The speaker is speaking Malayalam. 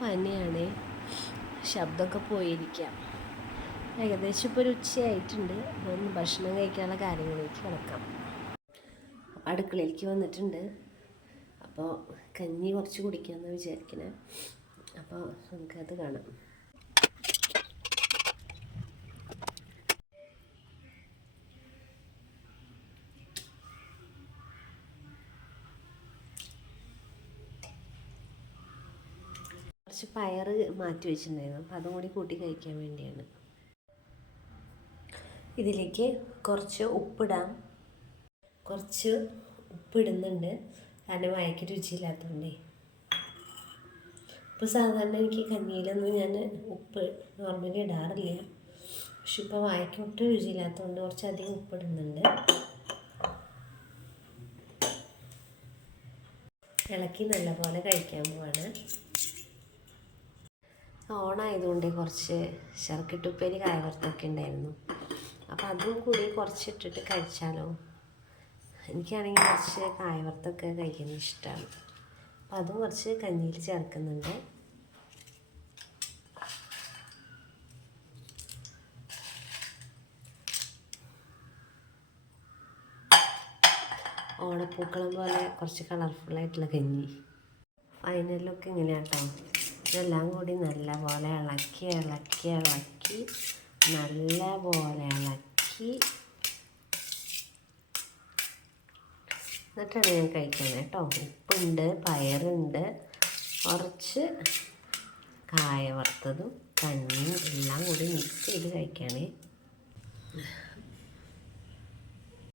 പനിയാണ്, ശബ്ദമൊക്കെ പോയിരിക്കാം. ഏകദേശം ഇപ്പോൾ ഒരു ഉച്ചയായിട്ടുണ്ട്. ഒന്ന് ഭക്ഷണം കഴിക്കാനുള്ള കാര്യങ്ങളിലേക്ക് കിടക്കാം. അടുക്കളയിലേക്ക് വന്നിട്ടുണ്ട്. അപ്പോൾ കഞ്ഞി കുറച്ച് കുടിക്കാമെന്ന് വിചാരിക്കണേ. അപ്പോൾ നമുക്കത് കാണാം. കുറച്ച് പയർ മാറ്റി വെച്ചിട്ടുണ്ടായിരുന്നു, അപ്പോൾ അതും കൂടി കൂട്ടി കഴിക്കാൻ വേണ്ടിയാണ്. ഇതിലേക്ക് കുറച്ച് ഉപ്പിടാം. കുറച്ച് ഉപ്പിടുന്നുണ്ട്, കാരണം വായയ്ക്ക് രുചിയില്ലാത്തതുകൊണ്ടേ. ഇപ്പോൾ സാധാരണ എനിക്ക് കഞ്ഞിയിലൊന്നും ഞാൻ ഉപ്പ് നോർമലി ഇടാറില്ല, പക്ഷെ ഇപ്പോൾ വായയ്ക്ക് ഒട്ടും രുചിയില്ലാത്തതുകൊണ്ട് കുറച്ചധികം ഉപ്പിടുന്നുണ്ട്. ഇളക്കി നല്ലപോലെ കഴിക്കാൻ പോവാണ്. ഓണായതുകൊണ്ട് കുറച്ച് ശർക്കരയുപ്പേരി കായവറുത്തൊക്കെ ഉണ്ടായിരുന്നു, അപ്പോൾ അതും കൂടി കുറച്ചിട്ടിട്ട് കഴിച്ചാലോ. എനിക്കാണെങ്കിൽ കുറച്ച് കായവറുത്തൊക്കെ കഴിക്കുന്നത് ഇഷ്ടമാണ്, അപ്പോൾ അതും കുറച്ച് കഞ്ഞിയിൽ ചേർക്കുന്നുണ്ട്. ഓണപ്പൂക്കളം പോലെ കുറച്ച് കളർഫുള്ളായിട്ടുള്ള കഞ്ഞി. ഫൈനലൊക്കെ ഇങ്ങനെയാണ് കേട്ടോ. ഇതെല്ലാം കൂടി നല്ലപോലെ ഇളക്കി നല്ലപോലെ ഇളക്കി എന്നിട്ടാണ് ഞാൻ കഴിക്കുന്നത് കേട്ടോ. ഉപ്പുണ്ട്, പയറുണ്ട്, കുറച്ച് കായ വറുത്തതും കഞ്ഞിയും എല്ലാം കൂടി മിക്സ് ചെയ്ത് കഴിക്കുകയാണ്.